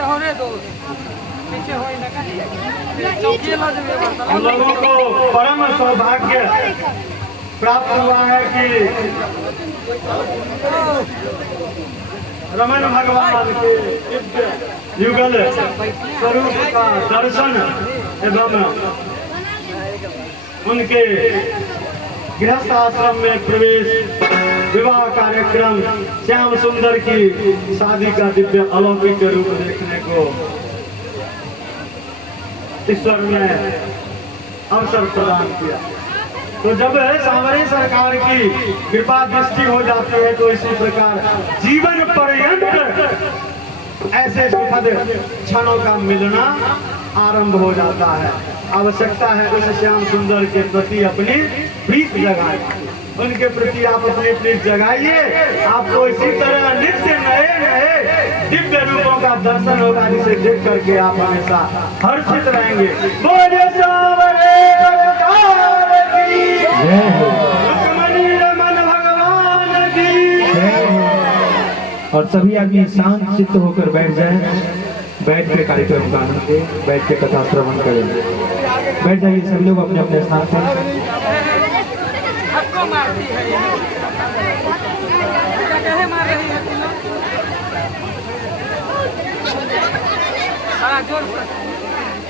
पीछे हो रे दोस्त, पीछे हो ना कहीं चौकी ला जब हम लोगों को परम सौभाग्य प्राप्त हुआ है कि रमन भगवान के दिव्य युगल स्वरूप का दर्शन एवं उनके गृहस्थ आश्रम में प्रवेश, विवाह कार्यक्रम, श्याम सुंदर की शादी का दिव्य अलौकिक रूप देखने को ईश्वर ने अवसर प्रदान किया। तो जब सांवरी सरकार की कृपा दृष्टि हो जाती है तो इसी प्रकार जीवन पर्यंत ऐसे सुखद क्षणों का मिलना आरंभ हो जाता है। आवश्यकता है उस श्याम सुंदर के प्रति अपनी प्रीत जगाए, उनके प्रति आप अपनी प्रीत जगाइए। आपको इसी तरह नित्य नए नए दिव्य रूपों का दर्शन होगा जिसे देख करके आप हमेशा हर्षित रहेंगे। बोले सांवरे सरकार की जय हो, रुक्मणी रमन भगवान की जय हो। और सभी आदमी शांत चित्त होकर बैठ जाएं, बैठ के कार्यक्रम का आनंद लें, बैठ के कथा श्रवण करें। बैठ जाइए सभी लोग अपने अपने स्थान पर। आपको मारती है ये क्या मार रही है तुम लोग?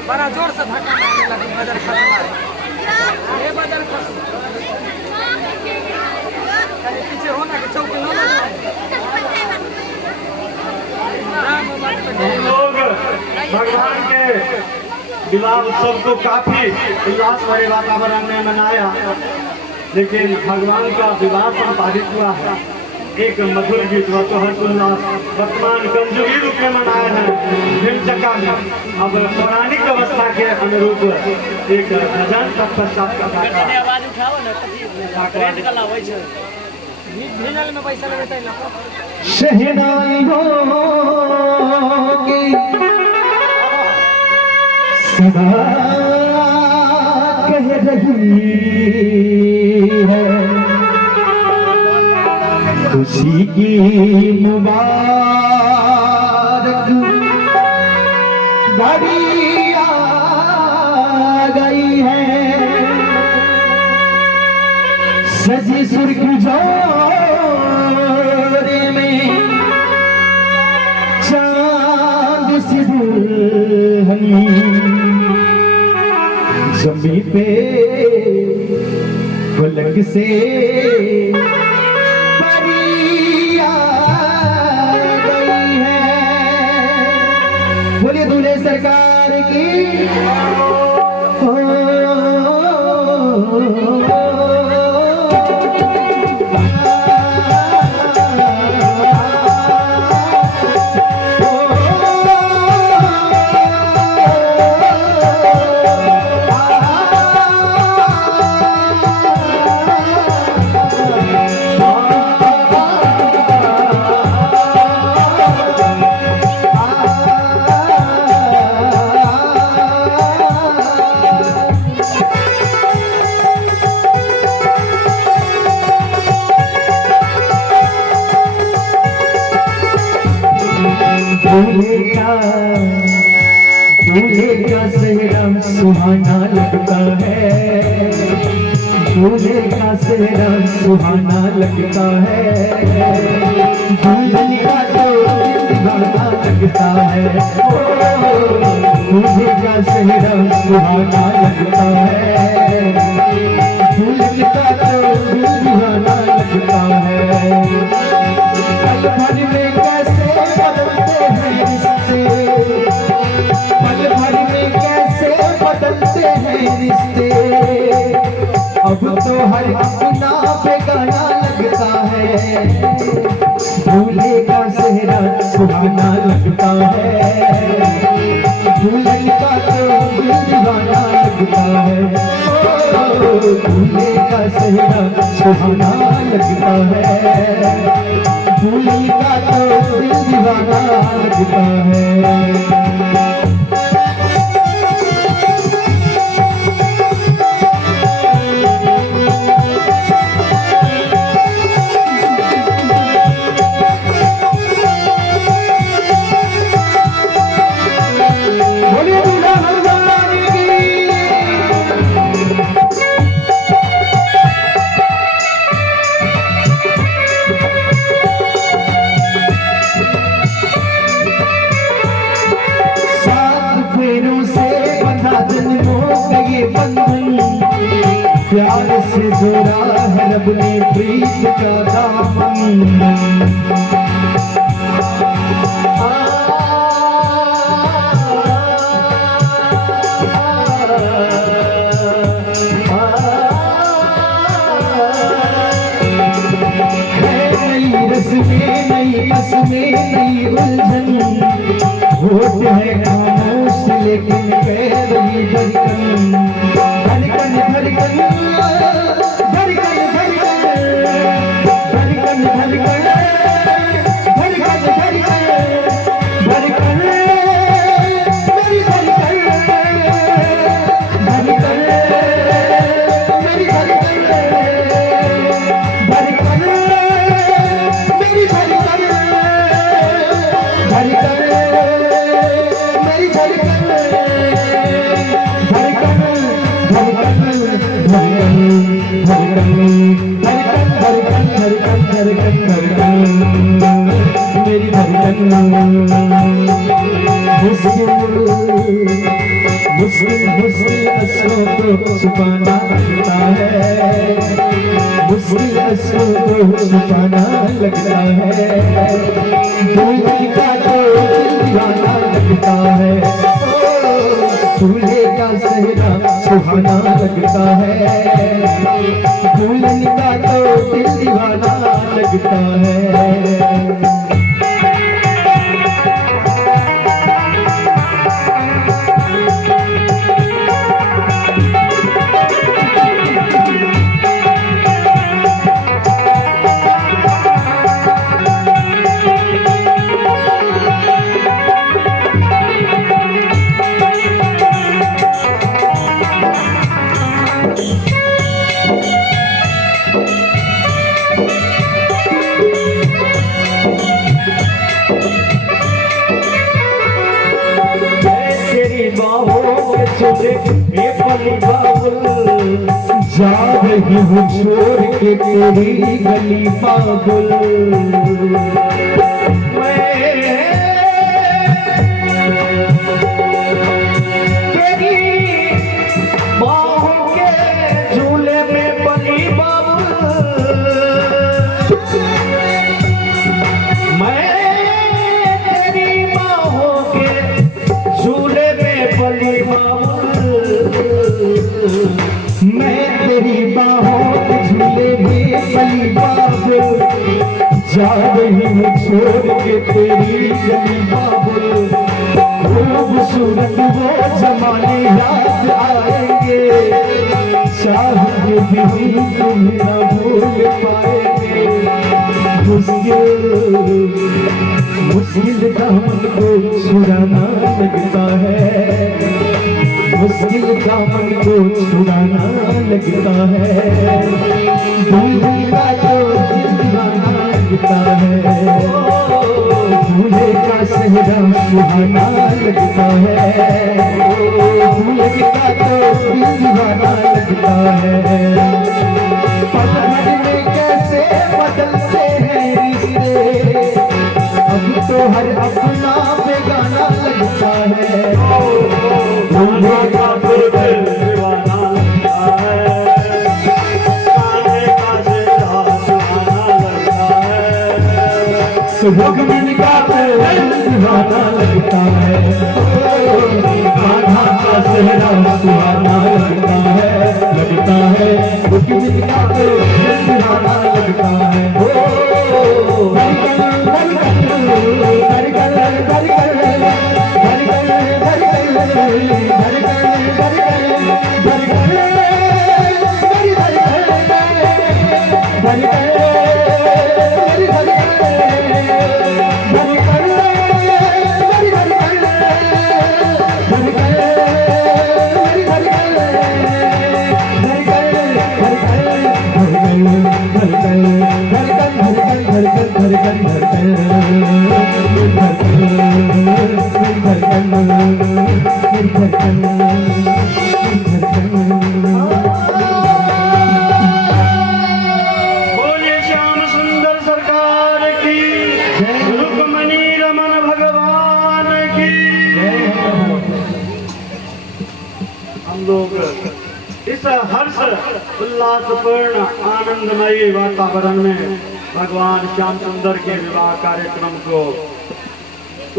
बड़ा जोर से धक्का मारने लगी बदर खसमा, ये बदर खसमा पीछे होना कि चौकी न लोग भगवान के विवाह उत्सव को काफी उल्लास भरे वातावरण में मनाया, लेकिन भगवान का विवाह संपादित हुआ है एक मधुर गीत व तो हर्षोल्लास वर्तमान कंजुगी रूप में मनाया है हिमचक्का में। अब पौराणिक अवस्था के अनुरूप एक भजन तत्पश्चात का में पैसा लेते हैं शहनाइयों की सदा कह रही है, खुशी की मुबारक घड़ी आ गई है। सजी सुर्ख जोरे में चांद सी दुल्हन जमी पे पलक से परी आ गई है। बोलिए दूल्हे सरकार की दूल्हे का सेहरा सुहाना लगता है, दूल्हे का सेहरा सुहाना लगता है, दुल्हन का तो दीवाना लगता है। दूल्हे का सेहरा सुहाना लगता है, दुल्हन का तो दीवाना लगता है। पल भर में कैसे बदलते हैं रिश्ते, पल भर में कैसे बदलते हैं रिश्ते। अब तो हर अपना बेगाना लगता है, दूल्हे का सेहरा सुहाना लगता है, दुल्हन का तो दीवाना लगता है। दूल्हे का सेहरा सुहाना लगता है, दुल्हन का तो दीवाना लगता है। प्यार से जोड़ा है रब ने प्रीत का दामन। नई रस्में नई रस्में नई उलझन होते हैं खामोश लेकिन पैर ही धड़कन धड़कन धड़कन धड़कन धड़कन धड़कन धड़कन धड़कन धड़कन धड़कन मेरी धड़कन धड़कन मेरी धड़कन धड़कन मेरी धड़कन धड़कन मेरी धड़कन मेरी धड़कन मुश्किल मुश्किल असरों को छुपाना लगता है, मुश्किल असरों को छुपाना लगता है, दूल्हे का तो दीवाना लगता है, दूल्हे का सहरा सुहाना लगता है, दुल्हन का तो दिल दीवाना लगता है। जा रही हूँ छोड़ के तेरी गली पागल, तेरी बाहों के झूले में बनी बाबुल, मैं तेरी बाहों के झूले में बनी बाबुल, मैं तेरी बाहों के झूले में बनी बाबुल, जा रही हूँ छोड़ के तेरी गली बाबुल, खूबसूरत वो जमाने याद आएंगे, चाहेंगे भी तुम्हें न भूल पाएंगे, मुश्किल दामन को छुड़ाना लगता है, मुश्किल दामन को छुड़ाना लगता है, दूल्हे का तो दिल दीवाना लगता है, दूल्हे का सहरा सुहाना लगता है, दूल्हे का तो दिल दीवाना लगता है। पल में कैसे बदलते हैं रिश्ते, अब तो हर अपना बेगाना लगता है, दूल्हे का तो दिल दीवाना लगता है, कान्हे का चेहरा सुहाना लगता है, सुहागन का तो दिल दीवाना लगता है, कान्हा का चेहरा सुहाना लगता है, मुश्किल का तो दिल दीवाना लगता है, धड़कन उल्लासपूर्ण आनंदमयी वातावरण में भगवान श्याम सुंदर के विवाह कार्यक्रम को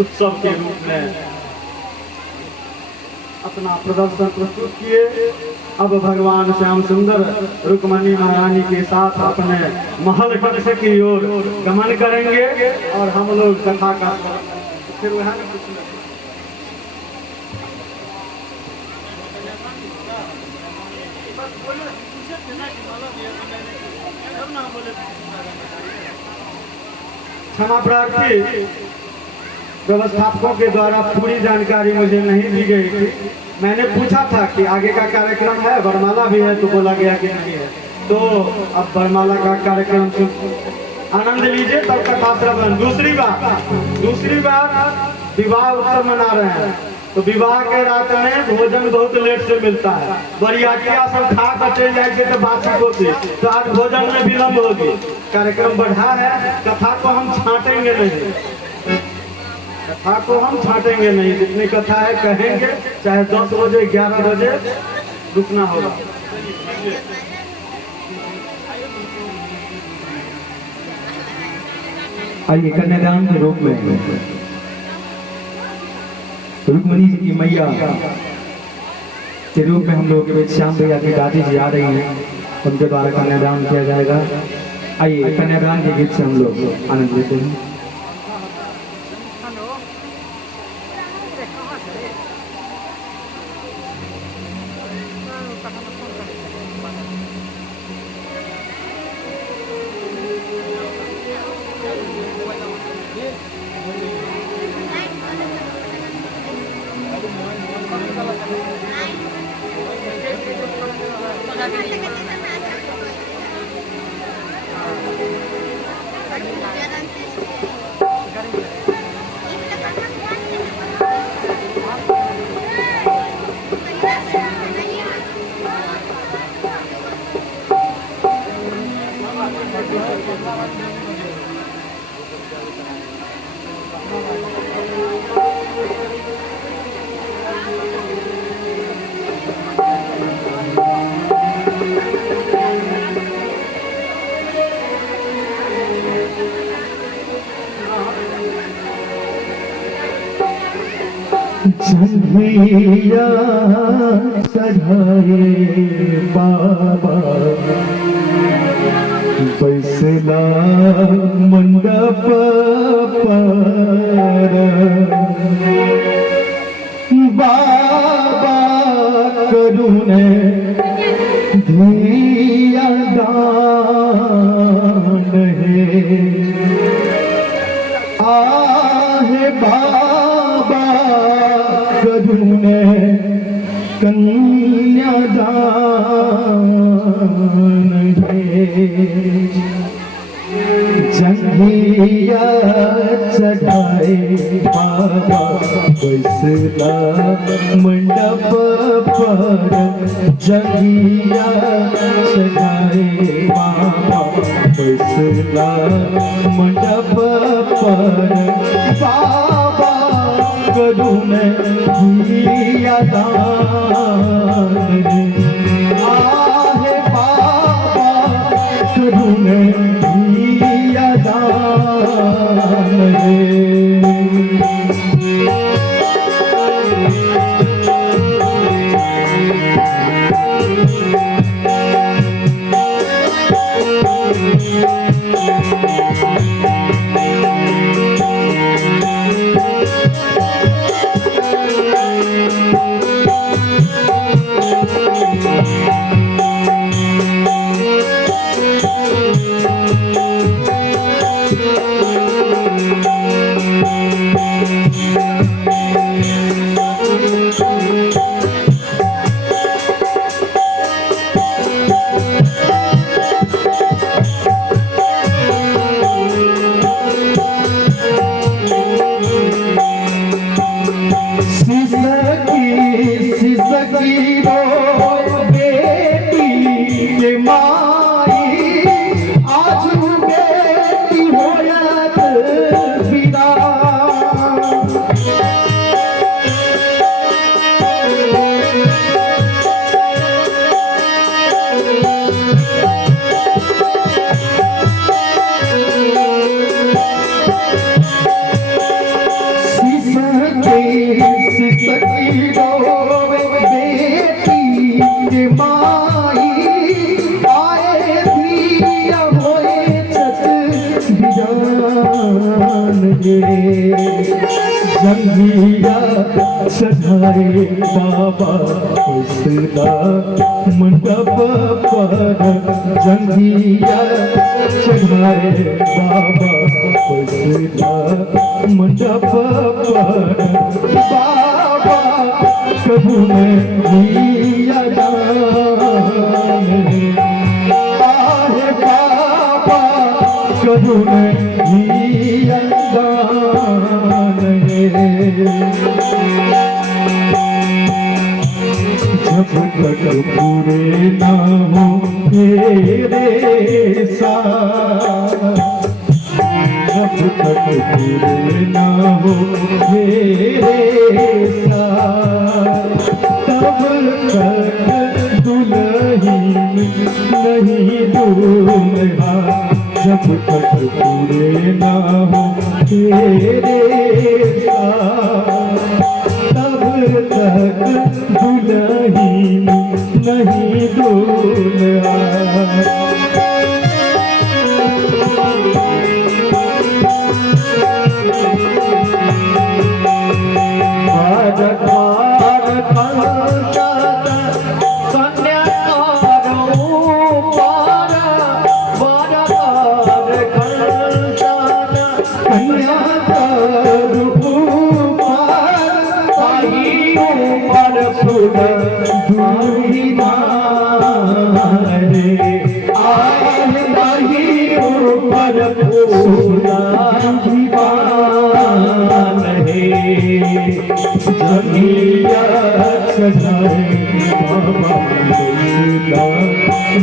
उत्सव के रूप में अपना प्रदर्शन प्रस्तुत किए। अब भगवान श्याम सुंदर रुक्मणी महारानी के साथ अपने महल कक्ष की ओर गमन करेंगे और हम लोग कथा का फिर वह क्षमा प्रार्थी व्यवस्थापकों के द्वारा पूरी जानकारी मुझे नहीं दी गई थी। मैंने पूछा था कि आगे का कार्यक्रम है, वरमाला भी है, तो बोला गया कि नहीं है। तो अब वरमाला का कार्यक्रम आनंद लीजिए, तब कथा श्रवण। दूसरी बात विवाह उत्सव मना रहे हैं, तो विवाह के रात में भोजन बहुत लेट से मिलता है। बरियातिया सब खा कर चल जाएंगे तो बासी होती, तो आज भोजन में विलम्ब होगी। कार्यक्रम बढ़ा है, कथा को हम छाटेंगे नहीं, कथा को हम छाटेंगे नहीं। जितनी कथा है कहेंगे, चाहे 10 बजे 11 बजे रुकना होगा। आइए कन्यादान के रूप में रुक्मणी जी की मैया के रूप में हम लोग के बीच श्याम भैया की दादी जी आ रही हैं, उनके द्वारा कन्यादान किया जाएगा। आइए कन्यादान के गीत से हम लोग आनंद लेते हैं। जंघिया सधाए बाबा बैसला मंडप पर बाबा करुणे धिया दान है आहे बाबा करुणे कन्यादान है जंघिया चढ़ाए बाबा बैसला मंडप पर जंघिया चढ़ाए बाबा बैसला मंडप पर बाबा करुणे धिया दान आहे बाबा करुणे धिया दान जंगिया चढ़ाए बाबा उसका मंडप पर जंगिया चढ़ाए बाबा उसका मंडप पर बाबा कबू में लिया जाने आहे बाबा कबू में लिया जाने जब तक पूरे ना हो मेरे साथ जब तक पूरे ना हो मेरे साथ तब तक दुल्हन नहीं दूल्हा जब तक पूरे ना हो तेरे साथ तब तक दुल्हन नहीं दूल्हा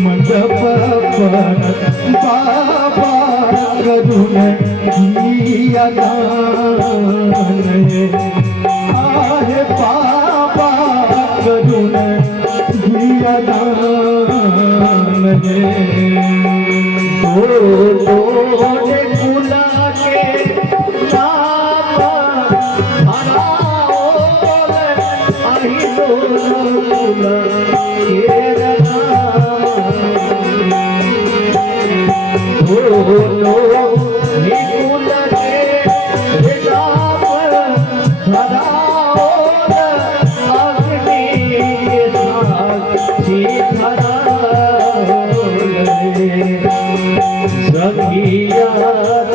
मंडप पर बाबा करुण किया दान आहे बाबा करुण किया दान दो बुला के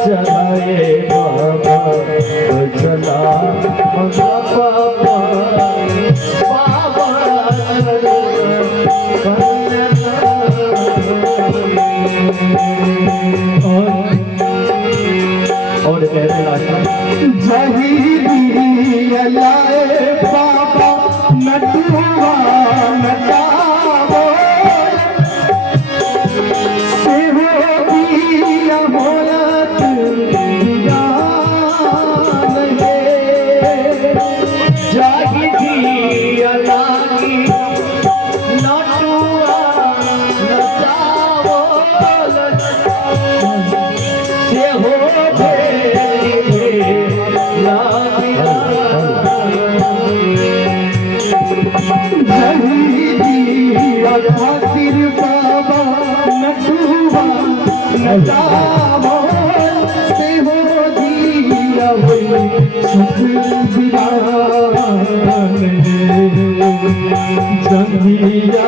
चलाए बाबा चला और लाए बाबा नटुआ नटावो सेहो दिया होत ज्ञान है जागी दिया लागी नटुआ नटावो सेहो खातिर बाबा नटुआ नटावो से हो दिया हुई सुख बिरान जंगिया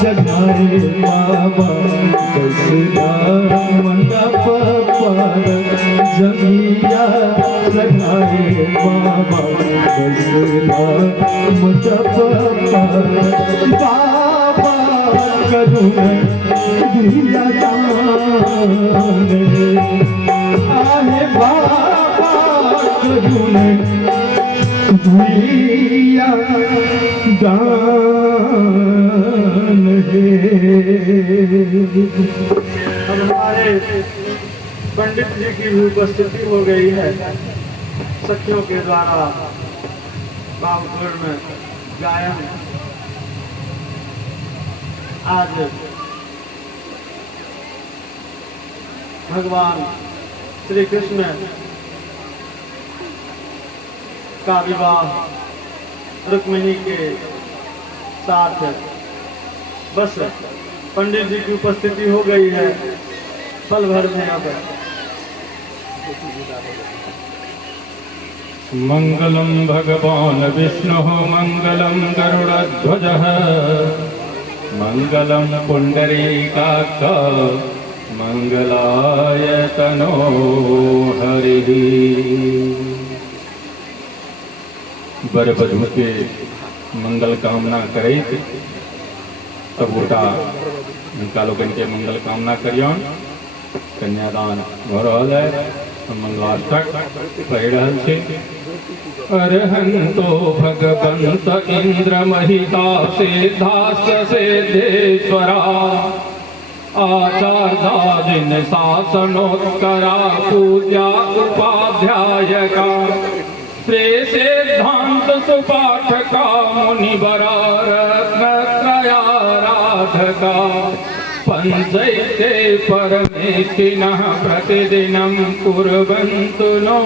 सगाए बाबा दसना मंडप पर जंगिया सगाए बाबा दसना मंडप पर बाबा करुण दिया दान आहे बाबा करुण दिया दान अब हमारे पंडित जी की भी उपस्थिति हो गई है। सखियों के द्वारा बाबुपुर में गायन आज भगवान श्री कृष्ण का विवाह रुक्मिणी के साथ बस पंडित जी की उपस्थिति हो गई है। पल भर में अब मंगलम भगवान विष्णु मंगलम गरुड़ध्वजः मंगलम पुंडरीकाक्ष मंगलाय तनो हरिः। वर वधू के मंगल कामना करे तब उठा उनका लोगन के मंगल कामना करियन। कन्यादान हो रहा है, मंगलाष्टक पढ़ रहल छे। अरहंतो भगवंत इंद्र महिता सिद्धास्य सिद्धेश्वरा आचार्यादीन शासनोत्करा पूज्या उपाध्यायका श्री सिद्धांत सुपाठका मुनिवरा रत्नत्रयाराधका पंचैते परमेष्ठिनः प्रतिदिनं कुर्वन्तु नो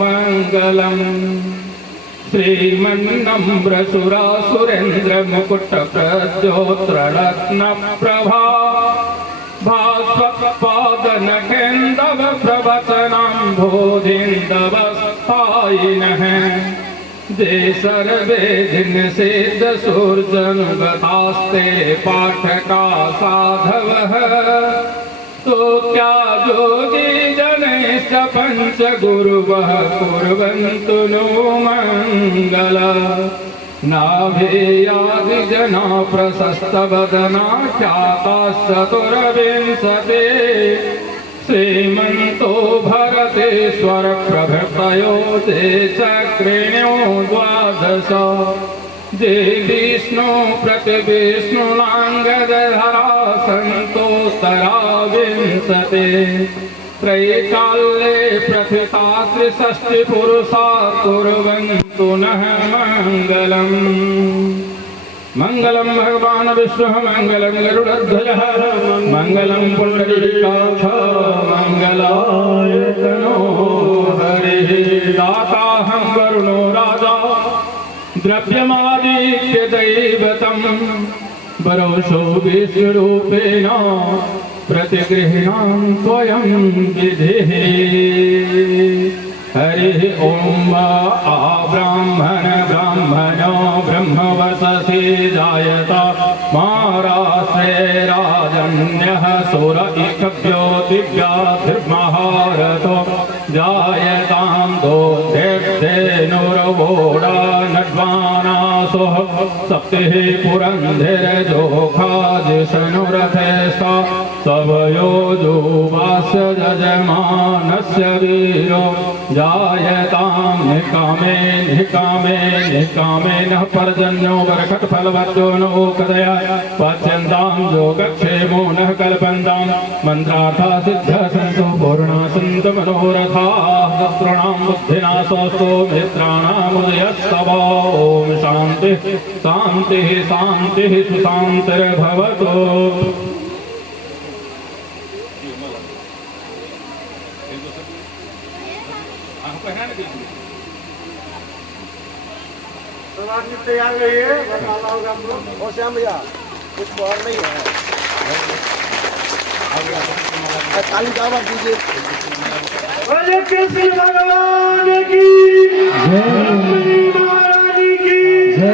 मङ्गलम्। श्रीमन्नम्रसुरासुरेन्द्र मुकुट प्रद्योत्ररत्न प्रभा भास्वत्पादनकेन्दव प्रवचनं बोधिन्दवस्थायिनः जे सर्वे जिन सिद्ध सूर्जनुगतास्ते पाठका साधवः तो क्या जोगी जनेश्च पंच गुरुवः कुर्वन्तु नो मंगल। नाभेयादिजना प्रशस्तवदना ख्याताश्चतुर्विंशते श्रीमन्तो भरतेश्वर प्रभृतयो ते चक्रिण्यो द्वादश जे विष्णु प्रतिविष्णुनाङ्गदधरा सन्तोस्तरा विंशते त्रैकाल्ये प्रथिता त्रिषष्टिपुरुषा कुर्वन्तु नः मङ्गलम्। मंगलम भगवान विष्णु मंगलम गरुड़ध्वजः मंगलम पुंडरीकाक्ष मंगलाय तनो हरिः। दाताहं वरुणो राजा द्रव्यमादित्य दैवतम् वरोषो विष्णुरूपेण प्रतिगृह्णां स्वयं विधिः। हरिः ॐ आब्राह्मण ब्राह्मणो ब्रह्मवससि जायता महाराष्ट्रे राजन्यः सुर इक्भ्यो दिव्याधिर्महारथो जायतां दोधेनुर्वोडा नड्वानासोः सप्तिः पुरन्धिर्जोखाजिषनुरथेष्टा सवयोजुवास्य यजमानस्य वीरो जायतां निकामे निकामे निकामे नः पर्जन्यो बरकट्फलवतो नोकदया पच्यन्तां योगक्षेमो नः कल्पन्तां मन्त्रार्था सिद्ध्या सन्तु पूर्णा सन्तु मनोरथाः शत्रूणां बुद्धिनाशोऽस्तु मित्राणामुदयस्तव। ॐ शान्तिः शान्तिः शान्तिः सुशान्तिर्भवतु। तैयार रहिए, और श्याम भैया कुछ और नहीं है, ताली का आवाज दीजिए। बोले कृष्ण भगवान की जय, महाराज की जय,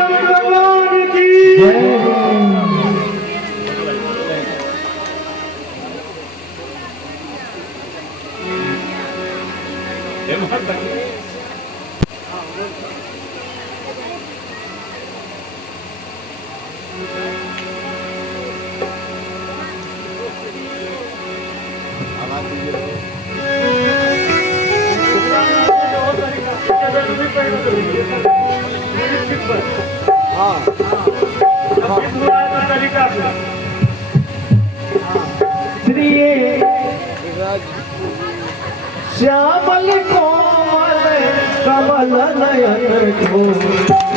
भगवान की जय। श्री श्यामल कोमल कमल नयन को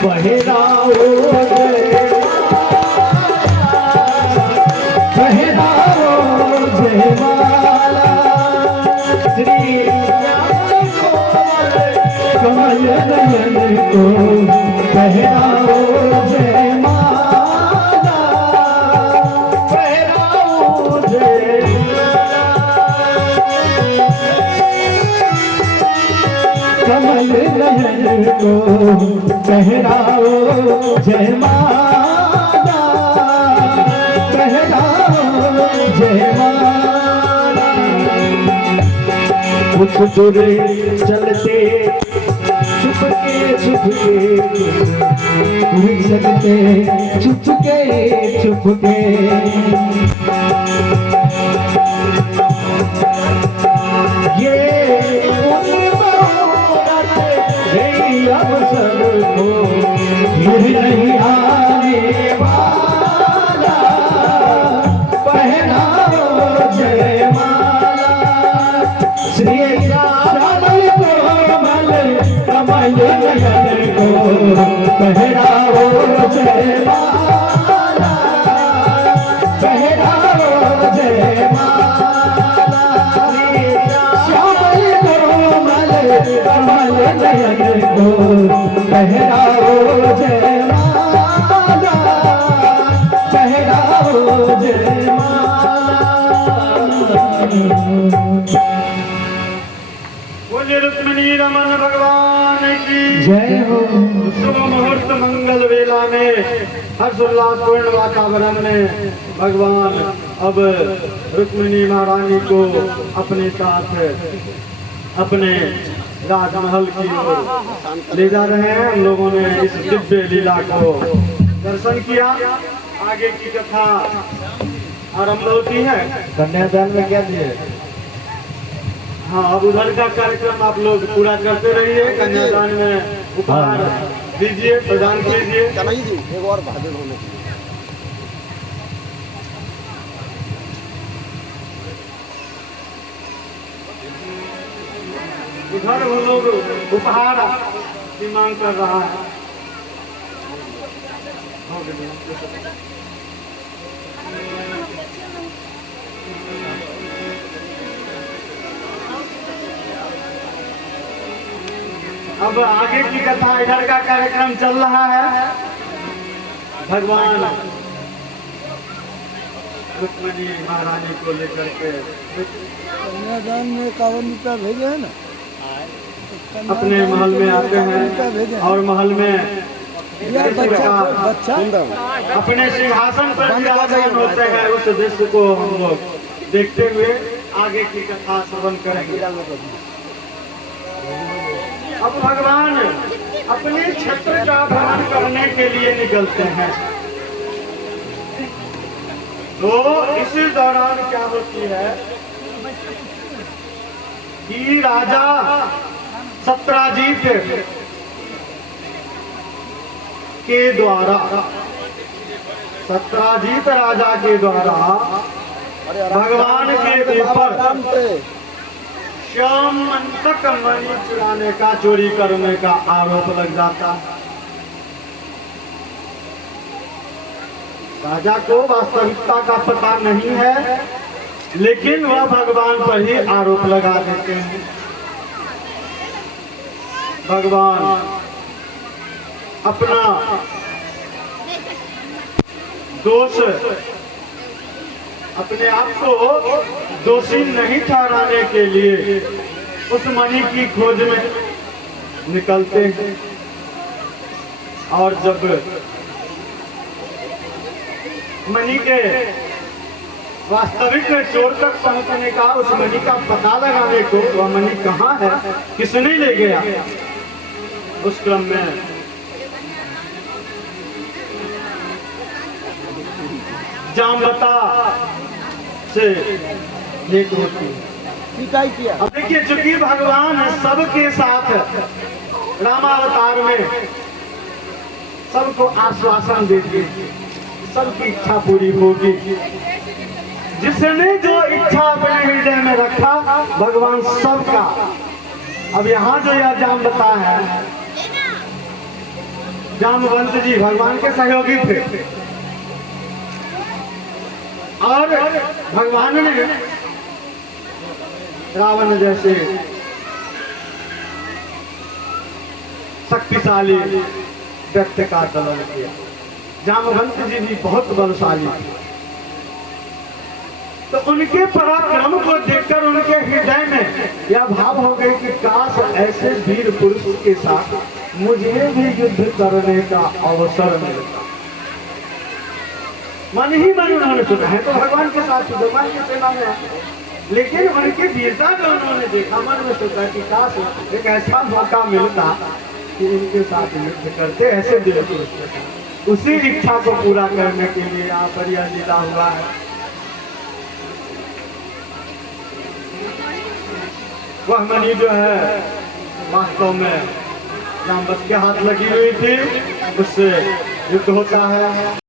बहराओ बहराओ जय माला। श्री श्यामल कोमल कमल नयन को बहराओ जय माला बहराओ जय कमल नयन को कहराओ जय माला, कहराओ जय माला। कुछ दूर चलते छुपके छुपके घूम सकते, छुपके छुपके ये अब सबको फिर नहीं आने वाला, पहनाओ जय माला। श्री श्यामल कोमल कमल नयन को पहनाओ जय माला, पहनाओ जय माला। श्यामल कोमल कमल नयन को पहराओ जय माला, पहराओ जय माला। बोलिए रुक्मिणी रमन भगवान की जय हो। शुभ मुहूर्त मंगल वेला में हर्षोल्लासपूर्ण वातावरण में भगवान अब रुक्मिणी महारानी को अपने साथ अपने राजमहल की ओर ले जा रहे हैं। हम लोगों ने इस दिव्य लीला को दर्शन किया। आगे की कथा आरंभ होती है। कन्यादान में क्या दिए? हाँ, अब उधर का कार्यक्रम आप लोग पूरा करते रहिए। कन्यादान में उपहार दीजिए, प्रदान कीजिए। एक और बहादुर होने की उधर वो लोग उपहार की मांग कर रहा है। अब आगे की कथा, इधर का कार्यक्रम चल रहा है। भगवान रुक्मिणी महारानी को लेकर के कन्यादान में 51 रुपया भेजे है ना, अपने महल में आते हैं और महल में इस प्रकार अपने सिंहासन पर विराजमान होते हैं। उस दृश्य को हम लोग देखते हुए आगे की कथा श्रवण करेंगे। अब भगवान अपने क्षेत्र का भ्रमण करने के लिए निकलते हैं। तो इसी दौरान क्या होती है कि राजा सत्राजीत के द्वारा, सत्राजीत राजा के द्वारा भगवान के ऊपर श्यामंतक मणि चुराने का, चोरी करने का आरोप लग जाता है। राजा को वास्तविकता का पता नहीं है, लेकिन वह भगवान पर ही आरोप लगा देते हैं। भगवान अपना दोष, अपने आप को दोषी नहीं ठहराने के लिए उस मणि की खोज में निकलते हैं। और जब मणि के वास्तविक चोर तक पहुंचने का, उस मणि का पता लगाने को, वह मणि कहाँ है, किसने ले गया, उस क्रम में जामवंता से भेंट होती है। अब देखिए, चूंकि भगवान सबके साथ रामावतार में सबको आश्वासन देते, सबकी इच्छा पूरी होगी। जिसने जो इच्छा अपने हृदय में रखा, भगवान सबका। अब यहाँ जो यह जामवंता है, जामवंत जी भगवान के सहयोगी थे और भगवान ने रावण जैसे शक्तिशाली व्यक्ति का दमन किया। जामवंत जी भी बहुत बलशाली थे। तो उनके पराक्रम को देखकर उनके हृदय में यह भाव हो गई कि काश ऐसे वीर पुरुष के साथ मुझे भी युद्ध करने का अवसर मिलता। मन ही मन उन्होंने सुना है तो भगवान के साथ भगवान की सेना में, लेकिन उनकी वीरता को उन्होंने देखा, मन में सोचा कि काश एक ऐसा मौका मिलता कि उनके साथ युद्ध करते ऐसे वीर पुरुष के साथ। उसी इच्छा को पूरा करने के लिए यहाँ पर यह लीला हुआ है। वह मणि जो है वास्तव में जाम्बवत के हाथ लगी हुई थी, उससे युद्ध होता है।